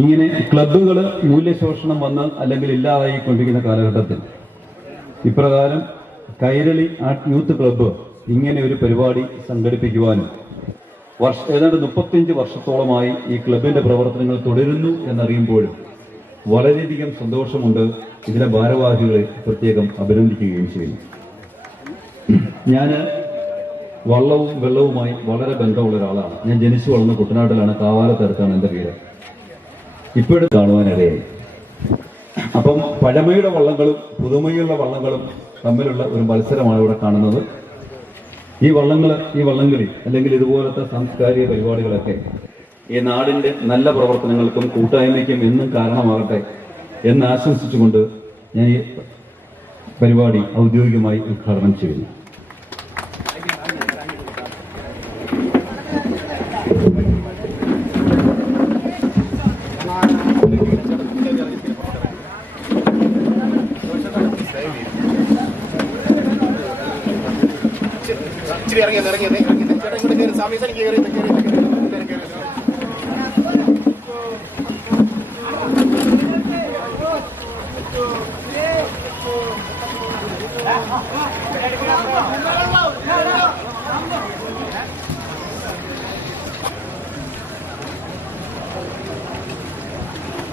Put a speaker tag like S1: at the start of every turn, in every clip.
S1: ഇങ്ങനെ ക്ലബ്ബുകൾ മൂല്യശോഷണം വന്ന് അല്ലെങ്കിൽ ഇല്ലാതായിക്കൊണ്ടിരിക്കുന്ന കാലഘട്ടത്തിൽ ഇപ്രകാരം കൈരളി ആർട്ട് യൂത്ത് ക്ലബ്ബ് ഇങ്ങനെ ഒരു പരിപാടി സംഘടിപ്പിക്കുവാനും വർഷ ഏതാണ്ട് മുപ്പത്തിയഞ്ച് വർഷത്തോളമായി ഈ ക്ലബിന്റെ പ്രവർത്തനങ്ങൾ തുടരുന്നു എന്നറിയുമ്പോഴും വളരെയധികം സന്തോഷമുണ്ട് ഇതിലെ ഭാരവാഹികളെ പ്രത്യേകം അഭിനന്ദിക്കുകയും ചെയ്യുന്നു. ഞാൻ വള്ളവും വെള്ളവുമായി വളരെ ബന്ധമുള്ള ഒരാളാണ്. ഞാൻ ജനിച്ചു വളർന്ന കുട്ടനാട്ടിലാണ് കാവാലത്തടുത്താണ് എന്റെ വീട്. ഇപ്പോഴും കാണുവാനിടയായി. അപ്പം പഴമയുടെ വള്ളങ്ങളും പുതുമയുള്ള വള്ളങ്ങളും തമ്മിലുള്ള ഒരു മത്സരമാണ് ഇവിടെ കാണുന്നത്. ഈ വള്ളങ്ങൾ ഈ വള്ളംകളി അല്ലെങ്കിൽ ഇതുപോലത്തെ സാംസ്കാരിക പരിപാടികളൊക്കെ ഈ നാടിന്റെ നല്ല പ്രവർത്തനങ്ങൾക്കും കൂട്ടായ്മയ്ക്കും എന്നും കാരണമാകട്ടെ എന്ന് ആശംസിച്ചുകൊണ്ട് ഞാൻ ഈ പരിപാടി ഔദ്യോഗികമായി ഉദ്ഘാടനം ചെയ്യുന്നു.
S2: దగ్గర
S3: దగ్గర దగ్గర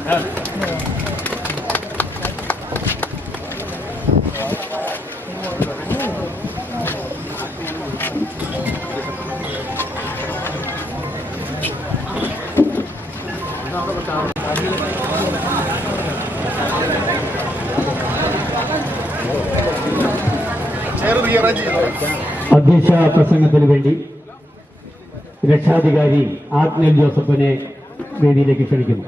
S3: Yeah. രക്ഷാധികാരി ആഗ്നൽ ജോസഫിനെ വേദിയിലേക്ക് ക്ഷണിക്കുന്നു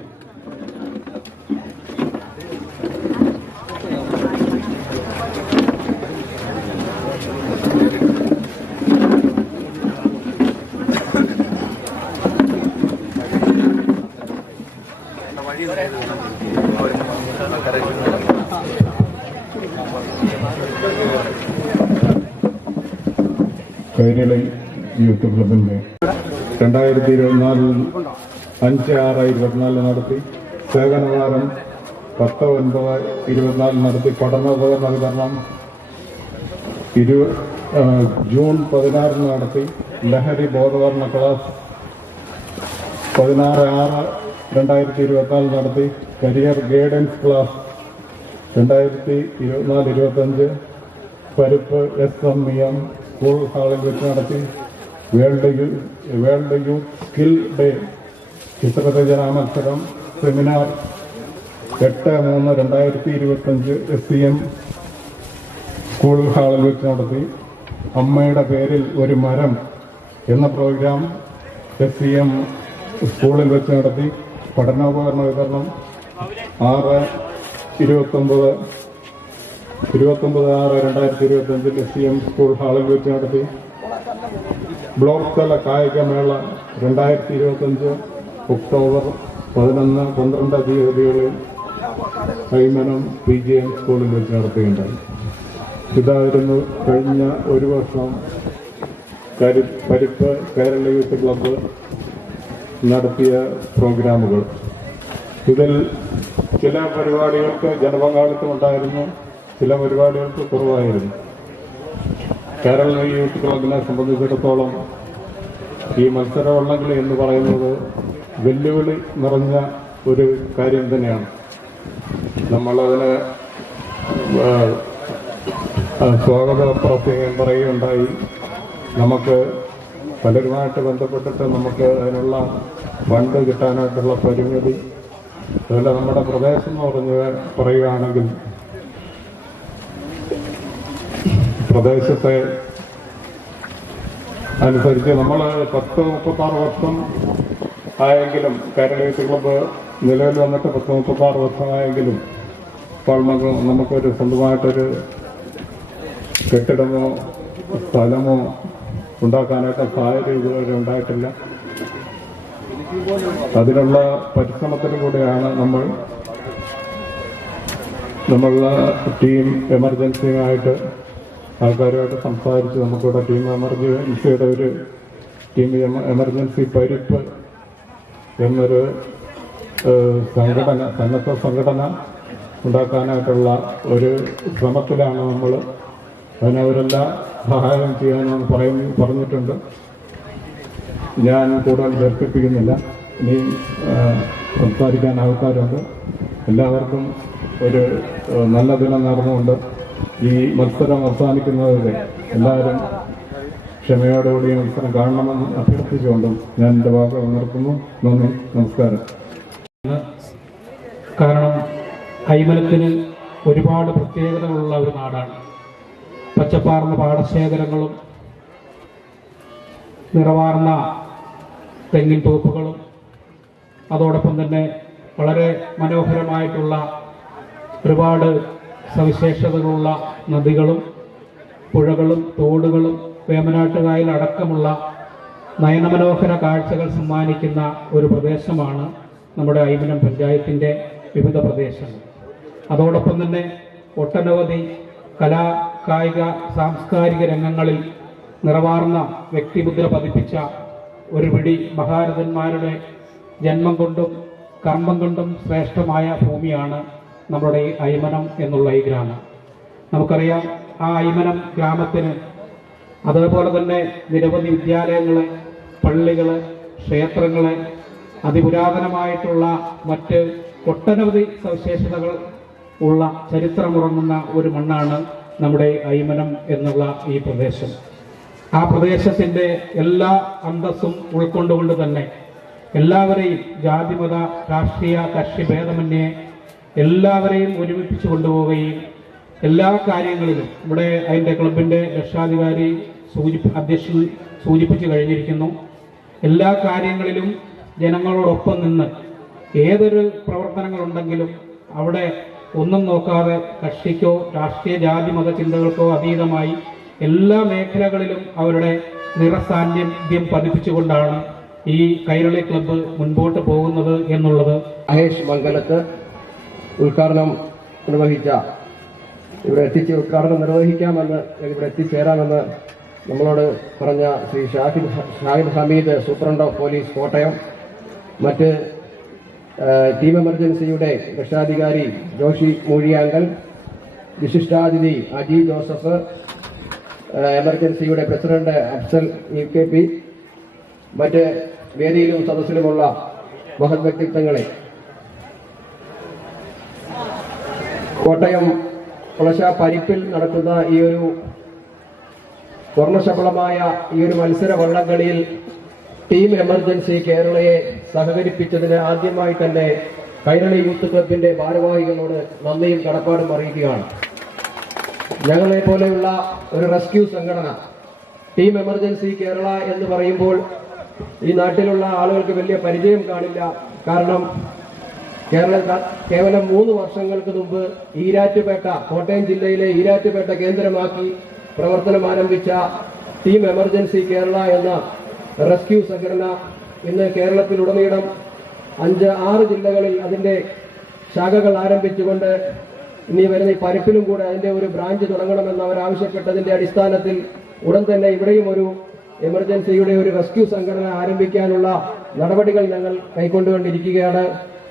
S4: കൈരളി യൂത്ത് ക്ലബിന്റെ രണ്ടായിരത്തി ഇരുപത്തിനാലിൽ അഞ്ച് ആറ് ഇരുപത്തിനാല് നടത്തി സേവനവാരം പത്ത് ഒൻപത് ഇരുപത്തിനാല് നടത്തി പഠനോപകരണ വിതരണം ഇരു ജൂൺ പതിനാറിന് നടത്തി ലഹരി ബോധവരണ ക്ലാസ് പതിനാറ് ആറ് രണ്ടായിരത്തി ഇരുപത്തിനാല് നടത്തി കരിയർ ഗൈഡൻസ് ക്ലാസ് രണ്ടായിരത്തി ഇരുപത്തിനാല് ഇരുപത്തഞ്ച് പരുപ്പ് S M E M school ഹാളിൽ വെച്ച് നടത്തി world you world youth skill day ചിത്രരചനാ മത്സരം സെമിനാർ എട്ട് മൂന്ന് രണ്ടായിരത്തി ഇരുപത്തഞ്ച് എസ് സി എം സ്കൂൾ ഹാളിൽ വെച്ച് നടത്തി. അമ്മയുടെ പേരിൽ ഒരു മരം എന്ന പ്രോഗ്രാം എസ് സി എം സ്കൂളിൽ വെച്ച് നടത്തി. പഠനോപകരണ വിതരണം ആറ് ഇരുപത്തൊമ്പത് ഇരുപത്തൊമ്പത് ആറ് രണ്ടായിരത്തി ഇരുപത്തഞ്ചിൽ എസ് സി എം സ്കൂൾ ഹാളിൽ വെച്ച് നടത്തി. ബ്ലോക്ക് തല കായികമേള രണ്ടായിരത്തി ഇരുപത്തഞ്ച് ഒക്ടോബർ പതിനൊന്ന് പന്ത്രണ്ട് തീയതികളിൽ കൈമനം പി ജി എം സ്കൂളിൽ വെച്ച് നടത്തുകയുണ്ടായി. ഇതായിരുന്നു കഴിഞ്ഞ ഒരു വർഷം കരി പരിപ്പ് കേരള യൂത്ത് ക്ലബ്ബ് നടത്തിയ പ്രോഗ്രാമുകൾ. ഇതിൽ ചില പരിപാടികൾക്ക് ജനപങ്കാളിത്തം ഉണ്ടായിരുന്നു ചില പരിപാടികൾക്ക് കുറവായിരുന്നു. കേരള യൂത്ത് ക്ലബിനെ സംബന്ധിച്ചിടത്തോളം ഈ മത്സര വള്ളംകളി എന്ന് പറയുന്നത് വെല്ലുവിളി നിറഞ്ഞ ഒരു കാര്യം തന്നെയാണ്. നമ്മളതിന് സ്വാഗത പ്രസംഗം പറയുകയുണ്ടായി. നമുക്ക് പലരുമായിട്ട് ബന്ധപ്പെട്ടിട്ട് നമുക്ക് അതിനുള്ള ഫണ്ട് കിട്ടാനായിട്ടുള്ള പരിമിതി. അതുപോലെ നമ്മുടെ പ്രദേശം എന്ന് പറഞ്ഞ് പറയുകയാണെങ്കിൽ പ്രദേശത്തെ അനുസരിച്ച് നമ്മൾ പത്ത് മുപ്പത്താറ് വർഷം ആയെങ്കിലും കേരള ക്ലബ്ബ് നിലവിൽ വന്നിട്ട് പത്ത് മുപ്പത്താറ് വർഷമായെങ്കിലും ഇപ്പോൾ നമുക്ക് നമുക്കൊരു സ്വന്തമായിട്ടൊരു കെട്ടിടമോ സ്ഥലമോ ഉണ്ടാക്കാനായിട്ട് സാഹചര്യം ഇതുവരെ ഉണ്ടായിട്ടില്ല. അതിനുള്ള പരിശ്രമത്തിലും കൂടെയാണ് നമ്മൾ നമ്മളുടെ ടീം എമർജൻസിയുമായിട്ട് ആൾക്കാരുമായിട്ട് സംസാരിച്ച് നമുക്കിവിടെ ടീം എമർജൻസിയുടെ ഒരു ടീം എമർജൻസി പരിപ്പ് എന്നൊരു സംഘടന സന്നദ്ധ സംഘടന ഉണ്ടാക്കാനായിട്ടുള്ള ഒരു ശ്രമത്തിലാണ് നമ്മൾ അതിനവരെല്ലാം സഹായം ചെയ്യാനാണ് പറയുന്നു പറഞ്ഞിട്ടുണ്ട്. ഞാൻ കൂടുതൽ ദർശിപ്പിക്കുന്നില്ല. ഇനി സംസാരിക്കാൻ ആൾക്കാരുണ്ട്. എല്ലാവർക്കും ഒരു നല്ല ദിനം നടന്നുകൊണ്ട് ഈ മത്സരം അവസാനിക്കുന്നവരെ എല്ലാവരും ക്ഷമയോടുകൂടി കൂടി മത്സരം കാണണമെന്ന് അഭ്യർത്ഥിച്ചുകൊണ്ടും ഞാൻ എന്റെ വാക്കുകൾ നിർത്തുന്നു നന്ദി നമസ്കാരം.
S5: കാരണം കൈമലത്തിന് ഒരുപാട് പ്രത്യേകതകളുള്ള ഒരു നാടാണ്. പച്ചപ്പാർന്ന പാടശേഖരങ്ങളും നിറവാർന്ന തെങ്ങിൻ തോപ്പുകളും അതോടൊപ്പം തന്നെ വളരെ മനോഹരമായിട്ടുള്ള ഒരുപാട് സവിശേഷതകളുള്ള നദികളും പുഴകളും തോടുകളും വേമനാട്ടുകായൽ അടക്കമുള്ള നയനമനോഹര കാഴ്ചകൾ സമ്മാനിക്കുന്ന ഒരു പ്രദേശമാണ് നമ്മുടെ ഐമനം പഞ്ചായത്തിന്റെ വിവിധ പ്രദേശങ്ങൾ. അതോടൊപ്പം തന്നെ ഒട്ടനവധി കലാ കായിക സാംസ്കാരിക രംഗങ്ങളിൽ നിറവാർന്ന വ്യക്തിമുദ്ര പതിപ്പിച്ച ഒരു പിടി മഹാരഥന്മാരുടെ ജന്മം കൊണ്ടും കർമ്മം കൊണ്ടും ശ്രേഷ്ഠമായ ഭൂമിയാണ് നമ്മുടെ അയ്മനം എന്നുള്ള ഈ ഗ്രാമം. നമുക്കറിയാം ആ അയ്മനം ഗ്രാമത്തിന് അതേപോലെ തന്നെ നിരവധി വിദ്യാലയങ്ങൾ പള്ളികൾ ക്ഷേത്രങ്ങൾ അതിപുരാതനമായിട്ടുള്ള മറ്റ് ഒട്ടനവധി സവിശേഷതകൾ ഉള്ള ചരിത്രമുറങ്ങുന്ന ഒരു മണ്ണാണ് നമ്മുടെ അയ്മനം എന്നുള്ള ഈ പ്രദേശം. ആ പ്രദേശത്തിന്റെ എല്ലാ അന്തസ്സും ഉൾക്കൊണ്ടുകൊണ്ട് തന്നെ എല്ലാവരെയും ജാതിമത രാഷ്ട്രീയ കക്ഷി ഭേദമന്യേ എല്ലാവരെയും ഒരുമിപ്പിച്ച് കൊണ്ടുപോവുകയും എല്ലാ കാര്യങ്ങളിലും ഇവിടെ അതിന്റെ ക്ലബിന്റെ രക്ഷാധികാരി സൂചി അധ്യക്ഷൻ സൂചിപ്പിച്ചു കഴിഞ്ഞിരിക്കുന്നു. എല്ലാ കാര്യങ്ങളിലും ജനങ്ങളോടൊപ്പം നിന്ന് ഏതൊരു പ്രവർത്തനങ്ങളുണ്ടെങ്കിലും അവിടെ ഒന്നും നോക്കാതെ കക്ഷിക്കോ രാഷ്ട്രീയ ജാതി മത ചിന്തകൾക്കോ അതീതമായി എല്ലാ മേഖലകളിലും അവരുടെ നിറസാന്നിധ്യം പതിപ്പിച്ചുകൊണ്ടാണ് ഈ കൈരളി ക്ലബ്ബ് മുൻപോട്ട് പോകുന്നത് എന്നുള്ളത്.
S2: മഹേഷ് മംഗലത്ത് ഉദ്ഘാടനം നിർവഹിച്ച ഇവിടെ എത്തിച്ച് ഉദ്ഘാടനം നിർവഹിക്കാമെന്ന് ഇവിടെ എത്തിച്ചേരാമെന്ന് നമ്മളോട് പറഞ്ഞ Shri Shahid Shahid Hameed superintendent of police Kottayam. മറ്റ് ടീം എമർജൻസിയുടെ രക്ഷാധികാരി ജോഷി മൂഴിയാങ്കൽ വിശിഷ്ടാതിഥി Aji Joseph എമർജൻസിയുടെ president Afsal E K P. മറ്റ് വേദിയിലും സദസ്സിലുമുള്ള മഹത് വ്യക്തിത്വങ്ങളെ കോട്ടയം കുളശ പരിപ്പിൽ നടക്കുന്ന ഈ ഒരു വർണശബളമായ ഈ ഒരു മത്സര വള്ളംകളിയിൽ ടീം എമർജൻസി കേരളയെ സഹകരിപ്പിച്ചതിന് ആദ്യമായി തന്നെ കൈരളി യൂത്ത് ക്ലബിന്റെ ഭാരവാഹികളോട് നന്ദിയും കടപ്പാടും അറിയിക്കുകയാണ്. ഞങ്ങളെ പോലെയുള്ള ഒരു റെസ്ക്യൂ സംഘടന ടീം എമർജൻസി കേരള എന്ന് പറയുമ്പോൾ ഈ നാട്ടിലുള്ള ആളുകൾക്ക് വലിയ പരിചയം കാണില്ല. കാരണം കേരള കേവലം മൂന്ന് വർഷങ്ങൾക്ക് മുമ്പ് ഈരാറ്റുപേട്ട കോട്ടയം ജില്ലയിലെ ഈരാറ്റുപേട്ട കേന്ദ്രമാക്കി പ്രവർത്തനം ആരംഭിച്ച ടീം എമർജൻസി കേരള എന്ന റെസ്ക്യൂ സംഘടന ഇന്ന് കേരളത്തിലുടനീളം അഞ്ച് ആറ് ജില്ലകളിൽ അതിന്റെ ശാഖകൾ ആരംഭിച്ചുകൊണ്ട് ഇനി വരുന്ന ഈ പരിപ്പിലും കൂടെ അതിന്റെ ഒരു ബ്രാഞ്ച് തുടങ്ങണമെന്ന് അവർ ആവശ്യപ്പെട്ടതിന്റെ അടിസ്ഥാനത്തിൽ ഉടൻ തന്നെ ഇവിടെയും ഒരു എമർജൻസിയുടെ ഒരു റെസ്ക്യൂ സംഘടന ആരംഭിക്കാനുള്ള നടപടികൾ ഞങ്ങൾ കൈക്കൊണ്ടുകൊണ്ടിരിക്കുകയാണ്.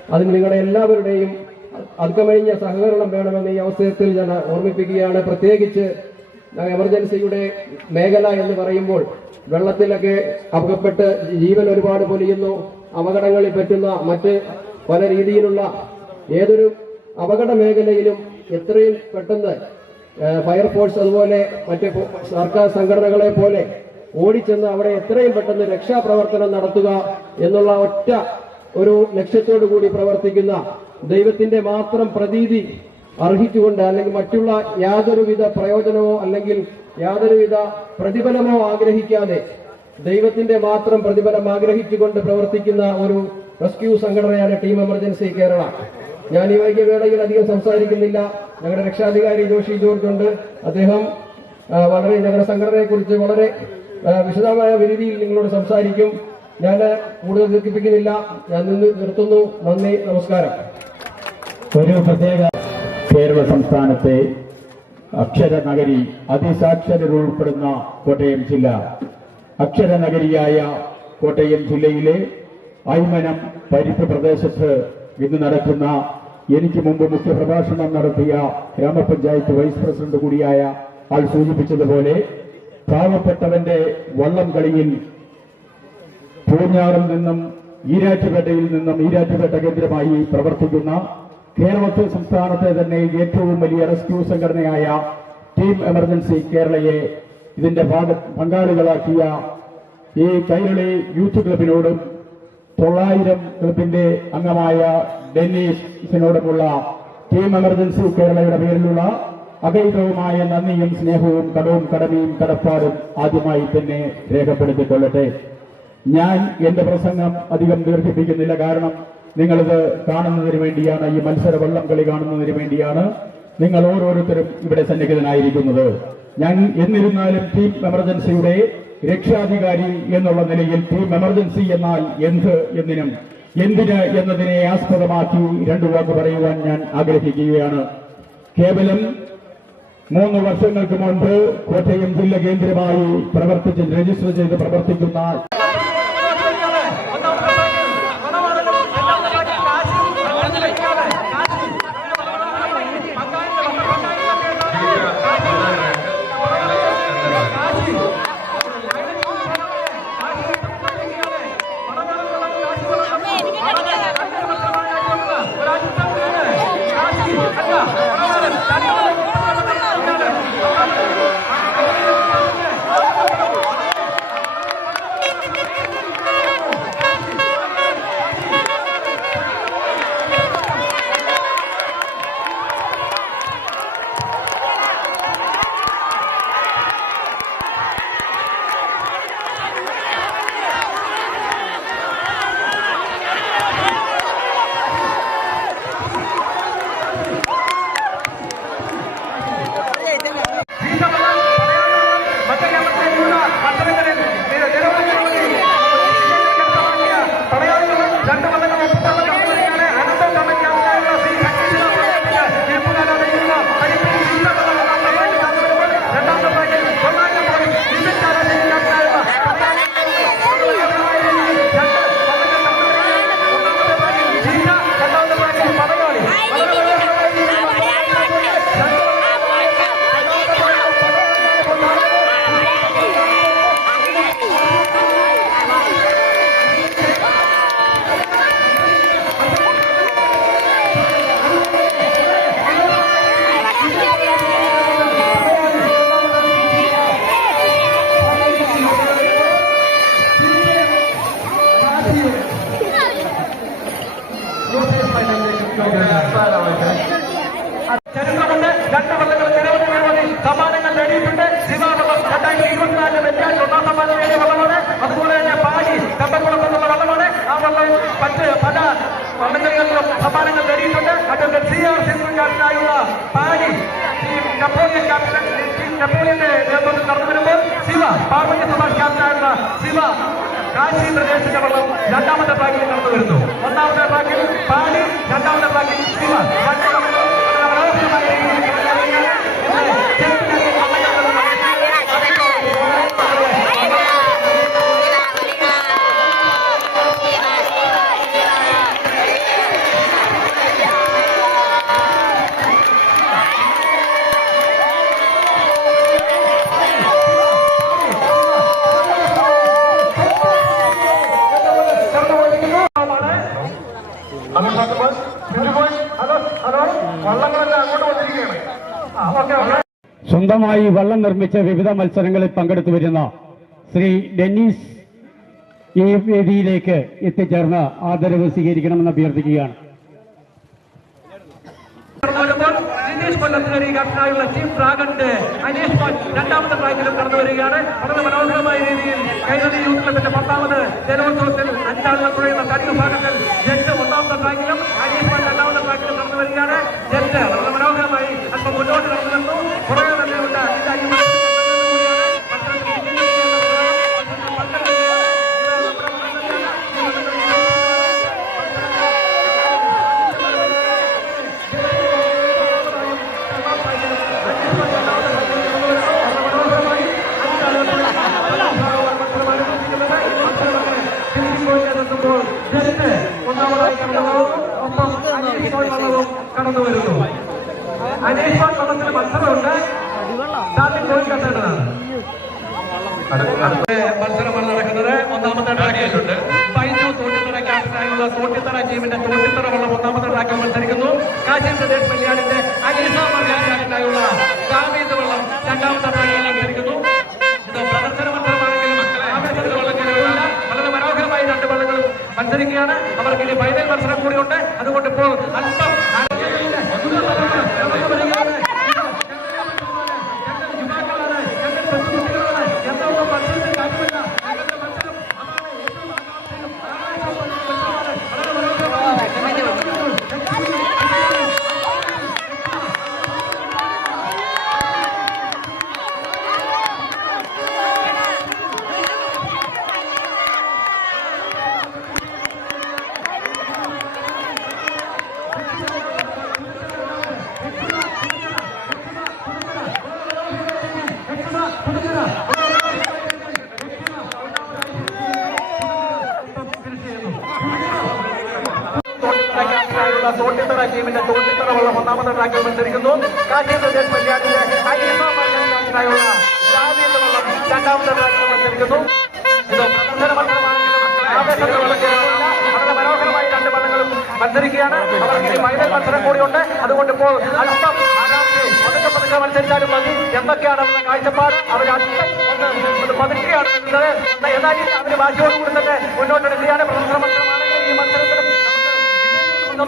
S2: അതിന് നിങ്ങളുടെ എല്ലാവരുടെയും അൽക്കമഴിഞ്ഞ സഹകരണം വേണമെന്ന് ഈ അവസരത്തിൽ ഞാൻ ഓർമ്മിപ്പിക്കുകയാണ്. പ്രത്യേകിച്ച് എമർജൻസിയുടെ മേഖല എന്ന് പറയുമ്പോൾ വെള്ളത്തിലൊക്കെ അകപ്പെട്ട് ജീവൻ ഒരുപാട് പൊലിയുന്നു. അപകടങ്ങളിൽ പറ്റുന്ന മറ്റ് പല രീതിയിലുള്ള ഏതൊരു അപകട മേഖലയിലും എത്രയും പെട്ടെന്ന് ഫയർഫോഴ്സ് അതുപോലെ മറ്റ് സർക്കാർ സംഘടനകളെ പോലെ ഓടിച്ചെന്ന് അവിടെ എത്രയും പെട്ടെന്ന് രക്ഷാപ്രവർത്തനം നടത്തുക എന്നുള്ള ഒറ്റ ഒരു ലക്ഷ്യത്തോടു കൂടി പ്രവർത്തിക്കുന്ന ദൈവത്തിന്റെ മാത്രം പ്രതീതി അർഹിച്ചുകൊണ്ട് അല്ലെങ്കിൽ മറ്റുള്ള യാതൊരുവിധ പ്രയോജനമോ അല്ലെങ്കിൽ യാതൊരുവിധ പ്രതിഫലമോ ആഗ്രഹിക്കാതെ ദൈവത്തിന്റെ മാത്രം പ്രതിഫലം ആഗ്രഹിച്ചുകൊണ്ട് പ്രവർത്തിക്കുന്ന ഒരു റെസ്ക്യൂ സംഘടനയാണ് ടീം എമർജൻസി കേരള. ഞാൻ ഈ വൈകിയ വേളയിൽ അധികം സംസാരിക്കുന്നില്ല. ഞങ്ങളുടെ രക്ഷാധികാരി ജോഷി ജോർജ് ഉണ്ട്. അദ്ദേഹം വളരെ ഞങ്ങളുടെ സംഘടനയെക്കുറിച്ച് വളരെ വിശദമായ രീതിയിൽ നിങ്ങളോട് സംസാരിക്കും. ഞാൻ കൂടുതൽ ദീർഘിപ്പിക്കുന്നില്ല. ഞാൻ നിന്ന് നിർത്തുന്നു. നന്ദി നമസ്കാരം.
S3: ഒരു പ്രത്യേക കേരള സംസ്ഥാനത്തെ അക്ഷര നഗരി അതിസാക്ഷരർ ഉൾപ്പെടുന്ന കോട്ടയം ജില്ല. അക്ഷര നഗരിയായ കോട്ടയം ജില്ലയിലെ ഐമനം പരിപ്പ് പ്രദേശത്ത്
S6: ഇന്ന് നടക്കുന്ന എനിക്ക് മുമ്പ് മുഖ്യപ്രഭാഷണം നടത്തിയ ഗ്രാമപഞ്ചായത്ത് വൈസ് പ്രസിഡന്റ് കൂടിയായ ആൾ സൂചിപ്പിച്ചതുപോലെ പാവപ്പെട്ടവന്റെ വള്ളം കളിയിൽ പൂഞ്ഞാറിൽ നിന്നും ഈരാറ്റുപേട്ടയിൽ നിന്നും ഈരാറ്റുപേട്ട കേന്ദ്രമായി പ്രവർത്തിക്കുന്ന കേരളത്തിൽ സംസ്ഥാനത്തെ തന്നെ ഏറ്റവും വലിയ റെസ്ക്യൂ സംഘടനയായ ടീം എമർജൻസി കേരളയെ ഇതിന്റെ ഭാഗ പങ്കാളികളാക്കിയ ഈ കൈരളി യൂത്ത് ക്ലബിനോടും തൊള്ളായിരം ക്ലബിന്റെ അംഗമായ ഡെന്നീസിനോടുമുള്ള ടീം എമർജൻസി കേരളയുടെ പേരിലുള്ള അഗൈതവുമായ നന്ദിയും സ്നേഹവും കടവും കടമയും കടപ്പാടും ആദ്യമായി തന്നെ രേഖപ്പെടുത്തിക്കൊള്ളട്ടെ. ഞാൻ എന്റെ പ്രസംഗം അധികം ദീർഘിപ്പിക്കുന്നില്ല. കാരണം നിങ്ങളിത് കാണുന്നതിന് വേണ്ടിയാണ് ഈ മത്സര വള്ളം കളി കാണുന്നതിന് വേണ്ടിയാണ് നിങ്ങൾ ഓരോരുത്തരും ഇവിടെ സന്നിഹിതനായിരിക്കുന്നത്. ഞാൻ എന്നിരുന്നാലും ടീം എമർജൻസിയുടെ രക്ഷാധികാരി എന്നുള്ള നിലയിൽ ടീം എമർജൻസി എന്നാൽ എന്ത് എന്നിനും എന്തിന് എന്നതിനെ ആസ്പദമാക്കി രണ്ടു വാക്ക് പറയുവാൻ ഞാൻ ആഗ്രഹിക്കുകയാണ്. കേവലം മൂന്ന് വർഷങ്ങൾക്ക് മുൻപ് കോട്ടയം ജില്ല കേന്ദ്രമായി പ്രവർത്തിച്ച് രജിസ്റ്റർ ചെയ്ത് പ്രവർത്തിക്കുന്ന
S3: സ്വന്തമായി വള്ളം നിർമ്മിച്ച വിവിധ മത്സരങ്ങളിൽ പങ്കെടുത്തു വരുന്ന ശ്രീ ഡെന്നീസ് ഈ വേദിയിലേക്ക് എത്തിച്ചേർന്ന് ആദരവ് സ്വീകരിക്കണമെന്ന് അഭ്യർത്ഥിക്കുകയാണ്.
S7: ദിനേശ് കൊല്ലത്തിനൊരു ക്യാപ്റ്റനായുള്ള ടീം ഡ്രാഗന്റെ അനീഷ് രണ്ടാമത്തെ ട്രാക്കിലും കടന്നു വരികയാണ്. വളരെ മനോഹരമായ രീതിയിൽ കൈരളി യൂത്ത് ക്ലബിന്റെ പത്താമത് ജലോത്സവത്തിൽ അഞ്ചാളുകൾ തുഴയുന്ന ജെറ്റ് ഒന്നാമത്തെ ട്രാക്കിലും അനീഷ് രണ്ടാമത്തെ ട്രാക്കിലും കടന്നു വരികയാണ്. ജെറ്റ് വളരെ മനോഹരമായി അല്പം മുന്നോട്ട് കടന്നു വന്നു. പുറകെ ഒപ്പം
S6: പോയി വള്ളവും കടന്നു വരുന്നു അനീഷ് പോയി വള്ളത്തിൽ മത്സരമുണ്ട് സ്റ്റാർട്ടിംഗ് പോയിന്റ് കത്തേണ്ടതാണ് അടുത്ത മത്സരമാണ് നടക്കുന്നത് ഒന്നാമത്തെ ട്രാക്കിലുണ്ട് ബൈജു തോട്ടിത്തറ ക്യാപ്റ്റനായുള്ള തോട്ടിത്തറ ടീമിന്റെ തോട്ടിത്തറ വള്ളം ഒന്നാമത്തെ ട്രാക്കിൽ മത്സരിക്കുന്നു കാശി പ്രദേശ് കല്യാണിന്റെ അലീസ മർഗാൻ ക്യാപ്റ്റനായുള്ള ജാമീദ് വള്ളം രണ്ടാമത്തെ ട്രാക്കിൽ മത്സരിക്കുകയാണ് അവർക്ക് ഇനി ഫൈനൽ മത്സരം കൂടിയുണ്ട്. അതുകൊണ്ട് ഇപ്പോൾ അല്പം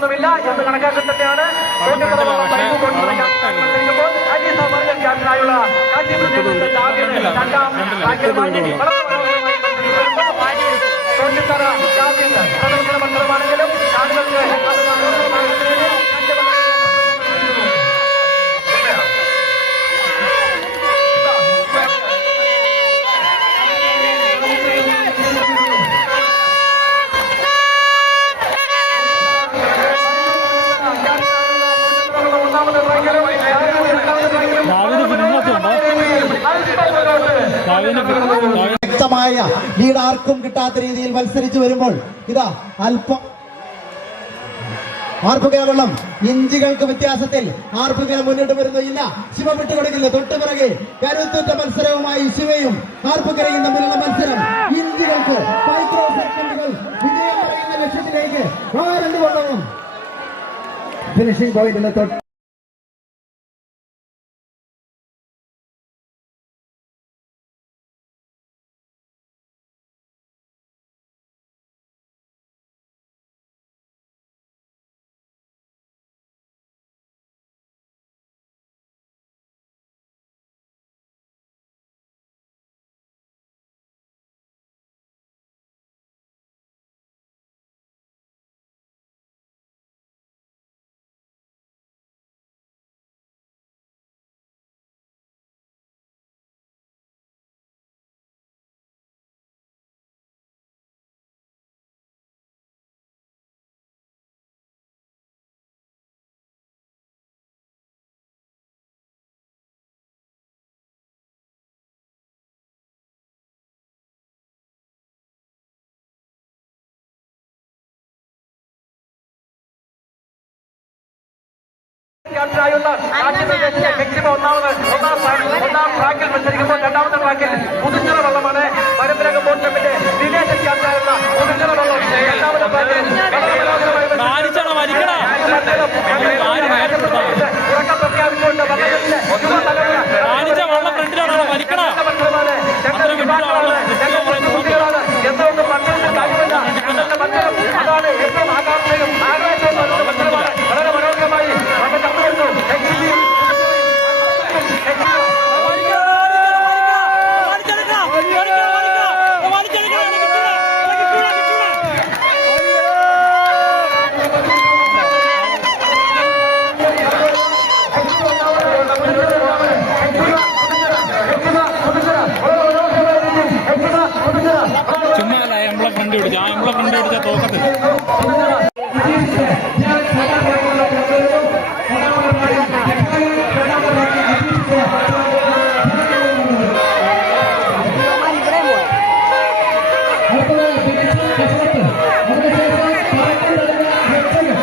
S6: നമുക്ക് ഒന്നുമില്ല എന്ന് കണക്കാക്കി തന്നെയാണ് ക്യാപ്റ്റനായുള്ള കാശി പ്രദേശത്തെ ജാമ്യന് രണ്ടാം. തോറ്റിത്തറ പ്രദർശന മത്സരമാണെങ്കിലും ആളുകൾക്ക്
S8: വ്യക്തമായ ലീഡ് ആർക്കും കിട്ടാത്ത രീതിയിൽ മത്സരിച്ചു വരുമ്പോൾ ഇതാ അല്പം ആർപ്പുകര വെള്ളം. ഇഞ്ചികൾക്ക് വ്യത്യാസത്തിൽ ആർപ്പുകര മുന്നോട്ട് വരുന്നു. ഇല്ല. ശിവ വിട്ടുകൊടുക്കില്ല തൊട്ടു പിറകെ കരുത്തുറ്റ മത്സരവുമായി ശിവയും ആർപ്പുകരയും തമ്മിലുള്ള മത്സരം. ഇഞ്ചികൾക്ക് മൈക്രോ സെക്കൻഡുകൾ വിജയം പറയുന്ന ലക്ഷ്യത്തിലേക്ക് ഫിനിഷിംഗ് പോയിന്റിന് തൊട്ട്
S6: കാശ്മീരിലെ മെക്സിമോ ഒന്നാമത് ഒന്നാം ഒന്നാം ട്രാക്കിൽ മത്സരിക്കുമ്പോൾ രണ്ടാമത്തെ ട്രാക്കിൽ പുതുച്ചിറ വള്ളമാണ്. പരമ്പരക ബോട്ടമിന്റെ ദിനേശൻ ക്യാപ്റ്റനായുള്ള പുതുച്ചിറ വള്ളം. രണ്ടാമത്തെ. ഉറക്കം പ്രഖ്യാപിച്ചുകൊണ്ട് വള്ളങ്ങളിലെ യുവതലമുറ മത്സരമാണ് ഞങ്ങൾ യുവാക്കളാണ് ഞങ്ങൾ കസരത്ത് അതിനുശേഷം പറക്കാൻ തുടങ്ങുന്ന ഹെച്ചകൾ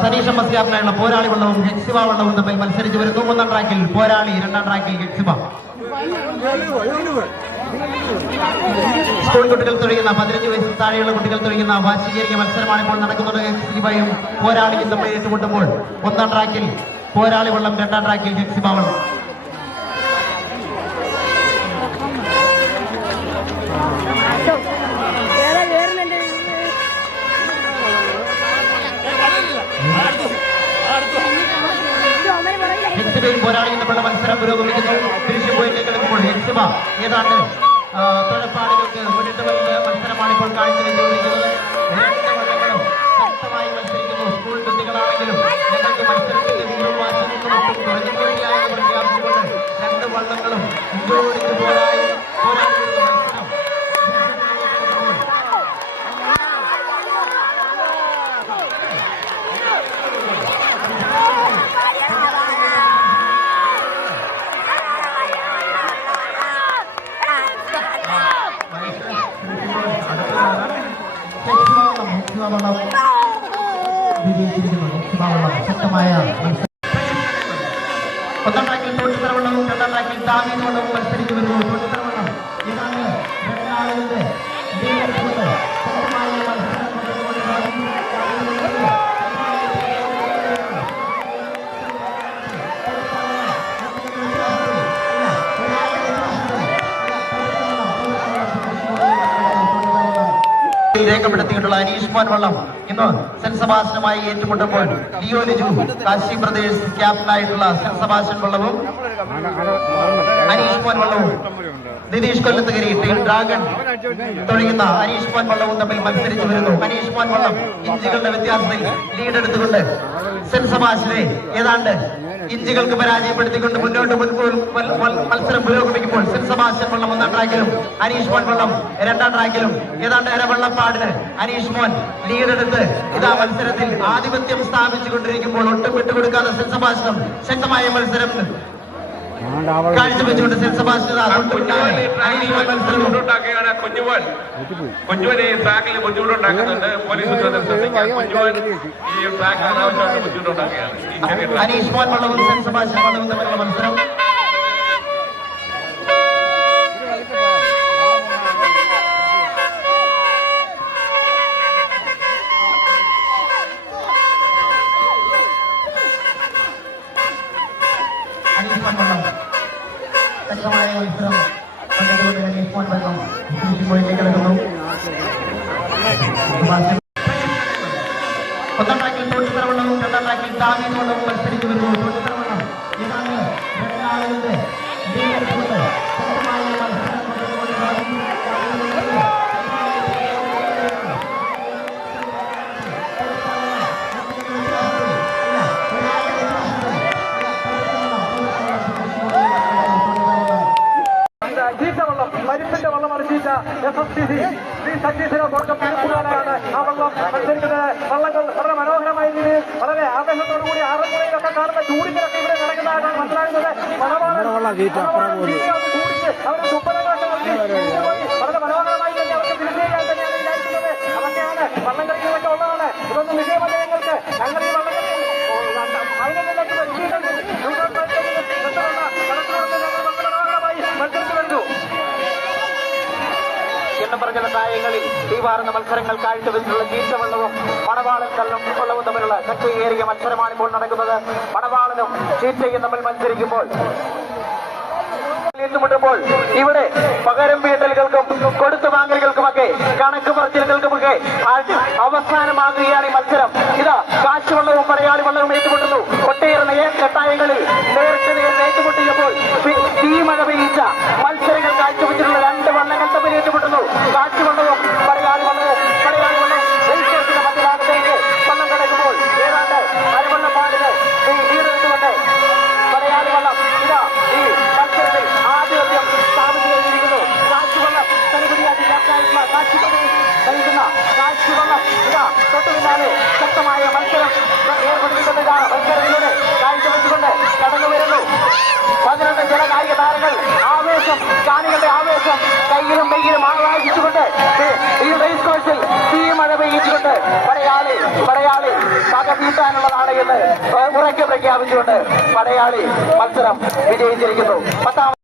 S8: സനീഷ് മസ്യാറിനായുള്ള പോരാളി വള്ളവും ഹെക്സിബ വള്ളവും തമ്മിൽ മത്സരിച്ചു വരുന്നു. ഒന്നാം ട്രാക്കിൽ പോരാളി രണ്ടാം ട്രാക്കിൽ ഹെക്സിബ സ്കൂൾ കുട്ടികൾ തുടങ്ങുന്ന പതിനഞ്ച് വയസ്സിൽ താഴെയുള്ള കുട്ടികൾ തുടങ്ങുന്ന വാശീകരിക മത്സരമാണ് ഇപ്പോൾ നടക്കുന്നത്. ഹെക്സിബയും പോരാളിയും തമ്മിൽ ഏറ്റുമുട്ടുമ്പോൾ ഒന്നാം ട്രാക്കിൽ പോരാളി വള്ളം രണ്ടാം ട്രാക്കിൽ ഹെക്സിബ വള്ളം ഹെക്സിബയും പോരാളിയും തമ്മിലുള്ള മത്സരം പുരോഗമിക്കുന്നു. ഫിനിഷിംഗ് പോയിന്റിലേക്ക് ഏതാണ്ട് തുഴപ്പാടുകൾക്ക് മുന്നിട്ട് വരുന്ന മത്സരമാണ് ഇപ്പോൾ കാഴ്ചവെച്ചുകൊണ്ടിരിക്കുന്നത്. ശക്തമായി മത്സരിക്കുന്നു സ്കൂൾ കുട്ടികളാണെങ്കിലും. ഞങ്ങൾക്ക് മത്സരത്തിന്റെ വീറും വാശിയും ഒട്ടും കുറഞ്ഞിട്ടില്ല എന്ന് പ്രഖ്യാപിച്ചുകൊണ്ട് രണ്ട് വള്ളങ്ങളും ഇഞ്ചോടിച്ച് പോരായി ശക്തമായ ഒന്നാം ട്രാക്കിൽ തോട്ടിത്തറവള്ളവും രണ്ടാം ട്രാക്കിൽ ദാമീൻ വള്ളവും മത്സരിച്ചു വരുന്നു തോട്ടിത്തറവള്ളം ഇതാണ് രണ്ടാളുകളുടെ രേഖപ്പെടുത്തിയിട്ടുള്ള അനീഷ് മോൻ വള്ളം ഇന്ന് സെബാസ്റ്റ്യനുമായി ഏറ്റുമുട്ടുമ്പോൾ ലിയോ ലിജു കാശി പ്രദേശ് ക്യാപ്റ്റനായിട്ടുള്ള സെബാസ്റ്റ്യൻ വള്ളവും അനീഷ് മോൻ വള്ളവും നിതീഷ് കൊല്ലത്തുകരി ടീം ഡ്രാഗൺ തുടങ്ങുന്ന അനീഷ് മോൻ വള്ളവും തമ്മിൽ മത്സരിച്ചു വരുന്നു. അനീഷ് വള്ളം ഇഞ്ചികളുടെ വ്യത്യാസത്തിൽ ലീഡ് എടുത്തുകൊണ്ട് സെന്റ് ഏതാണ്ട് ഇഞ്ചുകൾക്ക് പരാജയപ്പെടുത്തിക്കൊണ്ട് മുന്നോട്ട് മത്സരം പുരോഗമിക്കുമ്പോൾ സെബാസ്റ്റ്യൻ വള്ളം ഒന്നാം ട്രാക്കിലും അനീഷ് മോൻ വള്ളം രണ്ടാം ട്രാക്കിലും. ഏതാണ്ട് അരവള്ളപ്പാടിന് അനീഷ് മോൻ ലീഡ് എടുത്ത് ഇതാ മത്സരത്തിൽ ആധിപത്യം സ്ഥാപിച്ചുകൊണ്ടിരിക്കുമ്പോൾ ഒട്ടും വിട്ടുകൊടുക്കാതെ സെബാസ്റ്റ്യൻ ശക്തമായ മത്സരം കാഴ്ചവെച്ചുകൊണ്ട്
S9: ബുദ്ധിമുട്ടുണ്ടാക്കുകയാണ് കുഞ്ഞുമോൻ കുഞ്ഞുമോൻ ഈ ട്രാക്കിൽ ബുദ്ധിമുട്ടുണ്ടാക്കുന്നുണ്ട്. പോലീസ് ഉദ്യോഗസ്ഥർ ശ്രദ്ധിക്കുക കുഞ്ഞുമോൻ ഈ ട്രാക്കിൽ അനാവശ്യമായിട്ട് ബുദ്ധിമുട്ടുണ്ടാക്കുകയാണ്. ഈ ചെറിയ ട്രാക്ക്.
S8: ശക്തമായ മത്സരം കിടക്കുന്നു ഒന്നാം ട്രാക്കിൽ തോട്ടിത്തറവള്ളവും രണ്ടാം ട്രാക്കിൽ ദാമീൻ മത്സരിച്ചു വരുന്നു
S6: എസ് എസ് സി ശ്രീ സതീശിനെ തുടക്കം പിടിക്കുവാനാണ് ആ വള്ളം മത്സരിക്കുന്നത് വള്ളങ്ങൾ വളരെ മനോഹരമായ രീതിയിൽ വളരെ ആവേശത്തോടുകൂടി ആറന്മുളയിലൊക്കെ കാണുന്ന ചൂടിക്കലൊക്കെ ഇവിടെ നടക്കുന്നതാണ് മനസ്സിലാകുന്നത് അവർ ചൂടിച്ച് തീവാറുന്ന മത്സരങ്ങൾ കാഴ്ചവെച്ചിട്ടുള്ള ചീറ്റവള്ളവും മണവാളൻ കല്ലും കൊള്ളവും തമ്മിലുള്ള ശക്തിയേറിയ മത്സരമാണ് ഇപ്പോൾ നടക്കുന്നത്. മണവാളനും ചീറ്റയും തമ്മിൽ മത്സരിക്കുമ്പോൾ ഏറ്റുമുട്ടുമ്പോൾ ഇവിടെ പകരം വീട്ടലുകൾക്കും കൊടുത്തു വാങ്ങലുകൾക്കുമൊക്കെ കണക്ക് പറച്ചിലുകൾക്കുമൊക്കെ അവസാനമാകുകയാണ് ഈ മത്സരം. ഇതാ കാശുവള്ളവും മലയാളി വള്ളവും ഏറ്റുമുട്ടുന്നു. ഒട്ടേറെ നേർ കെട്ടായങ്ങളിൽ നേരിട്ട് നേർ ഏറ്റുമുട്ടിയപ്പോൾ തീമഴ പെയ്യിച്ച മത്സരങ്ങൾ കാഴ്ചവെച്ചിട്ടുള്ള നയിക്കുന്ന കാശുവള്ളം ഇതാ തൊട്ടു പിന്നാലെ ശക്തമായ മത്സരം ഏർപ്പെടുത്തിക്കൊണ്ട് ഇതാ മത്സരത്തിലൂടെ കാഴ്ചവെച്ചുകൊണ്ട് കടന്നു വരുന്നു പതിനൊന്ന് ചില കായിക താരങ്ങൾ ആവേശം കാണികളുടെ ആവേശം കയ്യിലും കയ്യിലും ആവാഹിച്ചുകൊണ്ട് ഈ റേസ് കോഴ്സിൽ തീ മഴ പെയ്യിച്ചുകൊണ്ട് പടയാളി പടയാളി പക
S10: വീട്ടാനുള്ളതാണ് എന്ന് ഉറക്കെ പ്രഖ്യാപിച്ചുകൊണ്ട് പടയാളി മത്സരം വിജയിച്ചിരിക്കുന്നു പത്താം